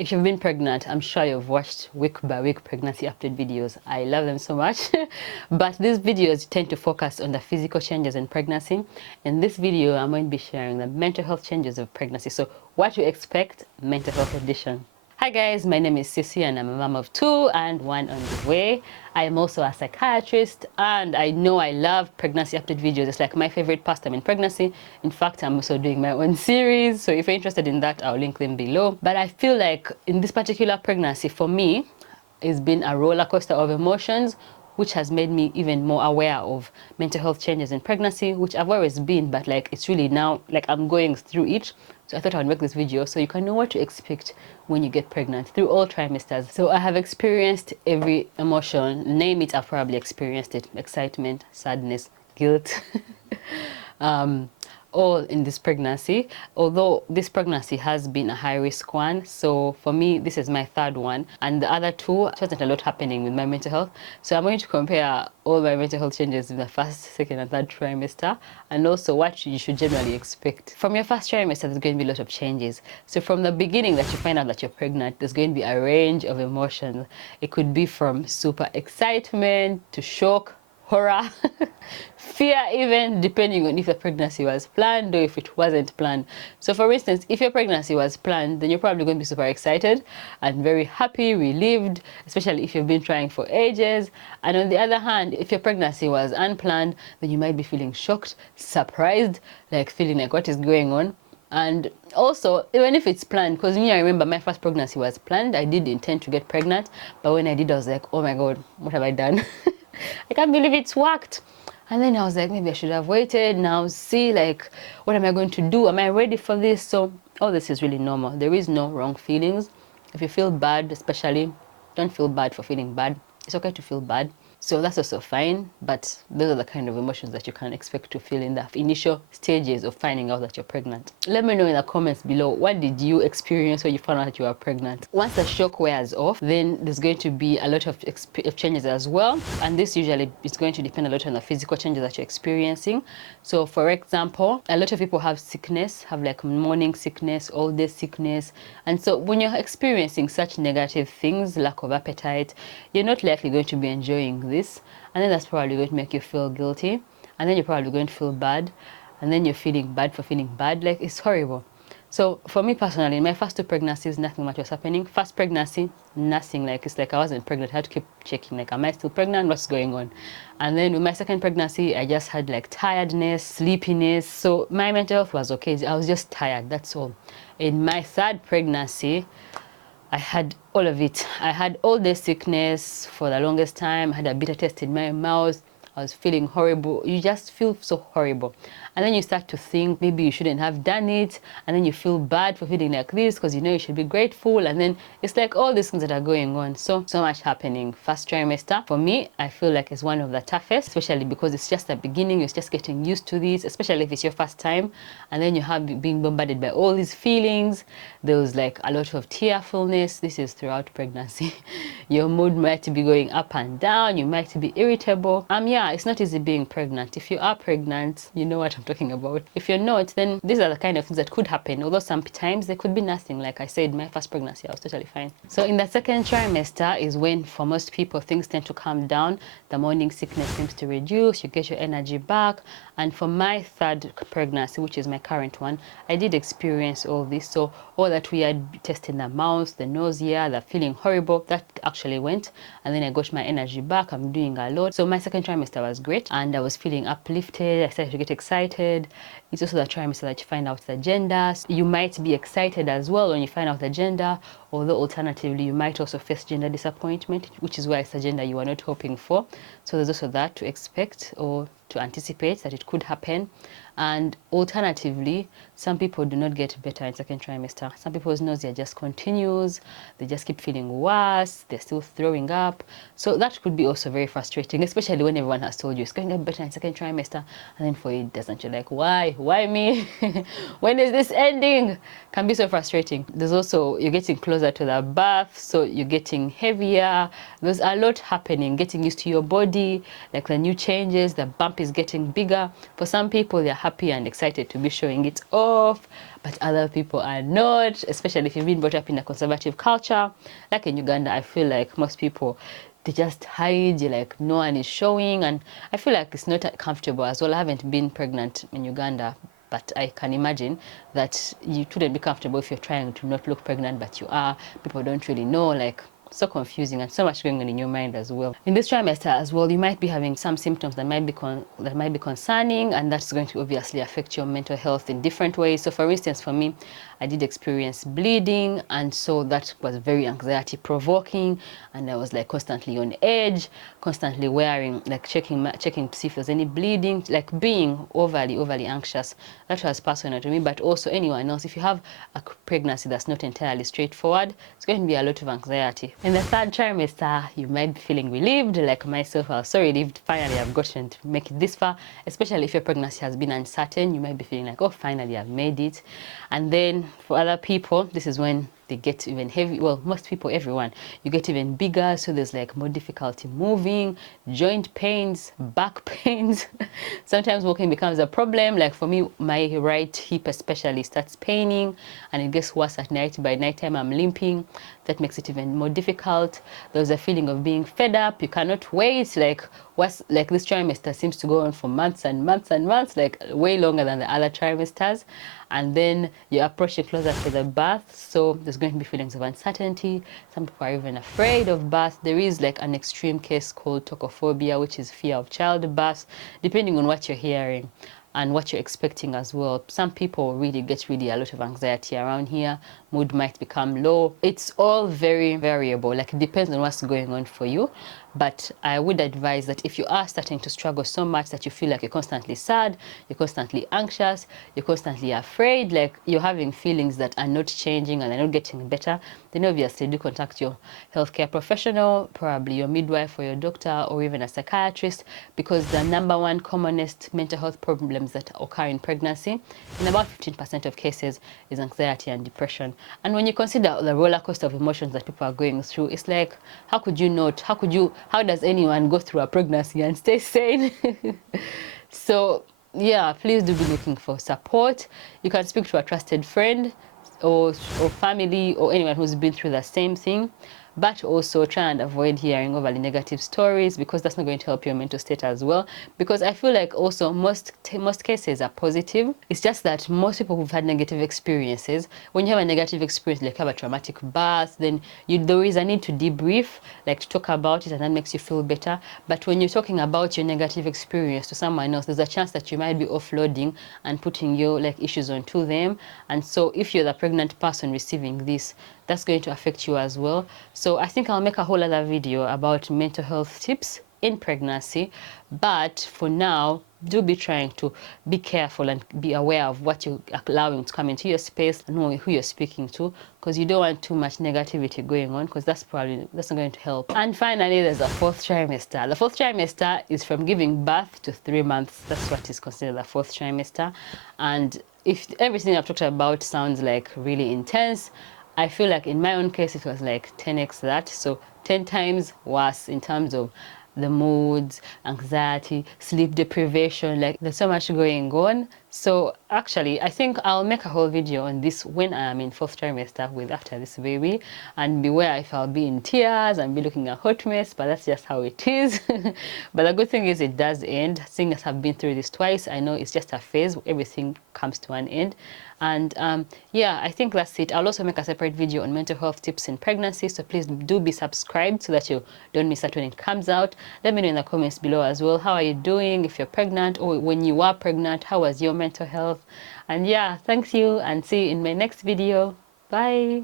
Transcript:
If you've been pregnant, I'm sure you've watched week by week pregnancy update videos. I love them so much. But these videos tend to focus on the physical changes in pregnancy. In this video, I'm going to be sharing the mental health changes of pregnancy. So what to expect, mental health edition. Hi guys, my name is Sissy and I'm a mom of 2 and 1 on the way. I am also a psychiatrist and I know I love pregnancy update videos. It's like my favorite pastime in pregnancy. In fact, I'm also doing my own series. So if you're interested in that, I'll link them below. But I feel like in this particular pregnancy, for me, it's been a roller coaster of emotions, which has made me even more aware of mental health changes in pregnancy, which I've always been, but like it's really now like I'm going through it. So I thought I would make this video so you can know what to expect when you get pregnant through all trimesters. So I have experienced every emotion, name it, I've probably experienced it. Excitement, sadness, guilt, all in this pregnancy. Although this pregnancy has been a high risk one, so for me this is my 3rd one, and the other 2 wasn't a lot happening with my mental health. So I'm going to compare all my mental health changes in the 1st, 2nd and 3rd trimester, and also what you should generally expect. From your 1st trimester, there's going to be a lot of changes. So from the beginning that you find out that you're pregnant, there's going to be a range of emotions. It could be from super excitement to shock, horror, fear, even depending on if the pregnancy was planned or if it wasn't planned. So for instance, if your pregnancy was planned, then you're probably going to be super excited and very happy, relieved, especially if you've been trying for ages. And on the other hand, if your pregnancy was unplanned, then you might be feeling shocked, surprised, like feeling like what is going on. And also, even if it's planned, because me, I remember my 1st pregnancy was planned. I did intend to get pregnant, but when I did, I was like, oh my God, what have I done? I can't believe it's worked. And then I was like, maybe I should have waited. Now see, like, what am I going to do? Am I ready for this? So all this is really normal. There is no wrong feelings. If you feel bad, especially, don't feel bad for feeling bad. It's okay to feel bad. So that's also fine, but those are the kind of emotions that you can expect to feel in the initial stages of finding out that you're pregnant. Let me know in the comments below, what did you experience when you found out that you were pregnant? Once the shock wears off, then there's going to be a lot of changes as well, and this usually is going to depend a lot on the physical changes that you're experiencing. So for example, a lot of people have sickness, have like morning sickness, all day sickness, and so when you're experiencing such negative things, lack of appetite, you're not likely going to be enjoying this, and then that's probably going to make you feel guilty, and then you're probably going to feel bad, and then you're feeling bad for feeling bad. Like, it's horrible. So for me personally, in my 1st 2 pregnancies, nothing much was happening. 1st pregnancy, nothing. Like, it's like I wasn't pregnant. I had to keep checking, like, am I still pregnant? What's going on? And then with my 2nd pregnancy, I just had like tiredness, sleepiness. So my mental health was okay. I was just tired, that's all. In my 3rd pregnancy, I had all of it. I had all day sickness for the longest time. I had a bitter taste in my mouth. I was feeling horrible. You just feel so horrible. And then you start to think maybe you shouldn't have done it. And then you feel bad for feeling like this because you know you should be grateful. And then it's like all these things that are going on. So much happening. 1st trimester, for me, I feel like it's one of the toughest, especially because it's just the beginning. You're just getting used to this, especially if it's your 1st time. And then you have being bombarded by all these feelings. There was like a lot of tearfulness. This is throughout pregnancy. Your mood might be going up and down. You might be irritable. Yeah, it's not easy being pregnant. If you are pregnant, you know what I'm talking about. If you're not, then these are the kind of things that could happen. Although sometimes there could be nothing. Like I said, my 1st pregnancy, I was totally fine. So in the 2nd trimester is when, for most people, things tend to calm down. The morning sickness seems to reduce. You get your energy back. And for my 3rd pregnancy, which is my current one, I did experience all this. So all that weird taste in the mouth, the nausea, the feeling horrible, that actually went. And then I got my energy back. I'm doing a lot. So my 2nd trimester was great, and I was feeling uplifted. I started to get excited. It's also the trimester that you find out the gender. You might be excited as well when you find out the gender, although alternatively you might also face gender disappointment, which is why it's a gender you are not hoping for. So there's also that to expect or to anticipate that it could happen. And alternatively, some people do not get better in 2nd trimester. Some people's nausea just continues. They just keep feeling worse. They're still throwing up. So that could be also very frustrating, especially when everyone has told you it's going to get better in 2nd trimester, and then for you it doesn't. You're like, why? Why me? When is this ending? Can be so frustrating. There's also, you're getting closer to the birth, so you're getting heavier. There's a lot happening. Getting used to your body, like the new changes, the bumpy bump is getting bigger. For some people, they're happy and excited to be showing it off, but other people are not, especially if you've been brought up in a conservative culture. Like in Uganda, I feel like most people, they just hide, like no one is showing, and I feel like it's not comfortable as well. I haven't been pregnant in Uganda, but I can imagine that you wouldn't be comfortable if you're trying to not look pregnant, but you are. People don't really know, like, so confusing and so much going on in your mind as well. In this trimester as well, you might be having some symptoms that might be concerning, and that's going to obviously affect your mental health in different ways. So for instance, for me, I did experience bleeding, and so that was very anxiety provoking, and I was like constantly on edge, constantly wearing, like checking to see if there's any bleeding, like being overly anxious. That was personal to me, but also anyone else. If you have a pregnancy that's not entirely straightforward, it's going to be a lot of anxiety. In the third trimester, you might be feeling relieved, like myself. I was so relieved, finally I've gotten to make it this far. Especially if your pregnancy has been uncertain, you might be feeling like, oh, finally I've made it. And then for other people, this is when they get even heavy. Well, most people, everyone, you get even bigger, so there's like more difficulty moving, joint pains, back pains. Sometimes walking becomes a problem. Like for me, my right hip especially starts paining, and it gets worse at night. By nighttime I'm limping. That makes it even more difficult. There's a feeling of being fed up. You cannot wait. Like this trimester seems to go on for months and months and months, like way longer than the other trimesters. And then you're approaching closer to the birth, so there's going to be feelings of uncertainty. Some people are even afraid of birth. There is like an extreme case called tocophobia, which is fear of childbirth, depending on what you're hearing and what you're expecting as well. Some people really get a lot of anxiety around here. Mood might become low. It's all very variable, like it depends on what's going on for you. But I would advise that if you are starting to struggle so much that you feel like you're constantly sad, you're constantly anxious, you're constantly afraid, like you're having feelings that are not changing and are not getting better, then obviously do contact your healthcare professional, probably your midwife or your doctor or even a psychiatrist, because the #1 commonest mental health problems that occur in pregnancy, in about 15% of cases, is anxiety and depression. And when you consider the roller coaster of emotions that people are going through, it's like, how could you not? How does anyone go through a pregnancy and stay sane? So yeah, please do be looking for support. You can speak to a trusted friend or family or anyone who's been through the same thing. But also try and avoid hearing overly negative stories, because that's not going to help your mental state as well. Because I feel like also most cases are positive. It's just that most people who've had negative experiences, when you have a negative experience, like have a traumatic birth, then there is a need to debrief, like to talk about it, and that makes you feel better. But when you're talking about your negative experience to someone else, there's a chance that you might be offloading and putting your like issues onto them. And so if you're the pregnant person receiving this, that's going to affect you as well. So I think I'll make a whole other video about mental health tips in pregnancy. But for now, do be trying to be careful and be aware of what you're allowing to come into your space, and know who you're speaking to, because you don't want too much negativity going on, because that's not going to help. And finally, there's the fourth trimester. The fourth trimester is from giving birth to 3 months. That's what is considered the fourth trimester. And if everything I've talked about sounds like really intense, I feel like in my own case, it was like 10x that. So 10 times worse in terms of the moods, anxiety, sleep deprivation. Like there's so much going on. So actually, I think I'll make a whole video on this when I am in fourth trimester after this baby, and beware if I'll be in tears and be looking a hot mess, but that's just how it is. But the good thing is it does end. Seeing as I've been through this twice, I know it's just a phase. Everything comes to an end. And yeah, I think that's it. I'll also make a separate video on mental health tips in pregnancy, so please do be subscribed so that you don't miss out when it comes out. Let me know in the comments below as well, how are you doing if you're pregnant, or when you were pregnant, how was your mental health? And yeah, thanks you, and see you in my next video. Bye.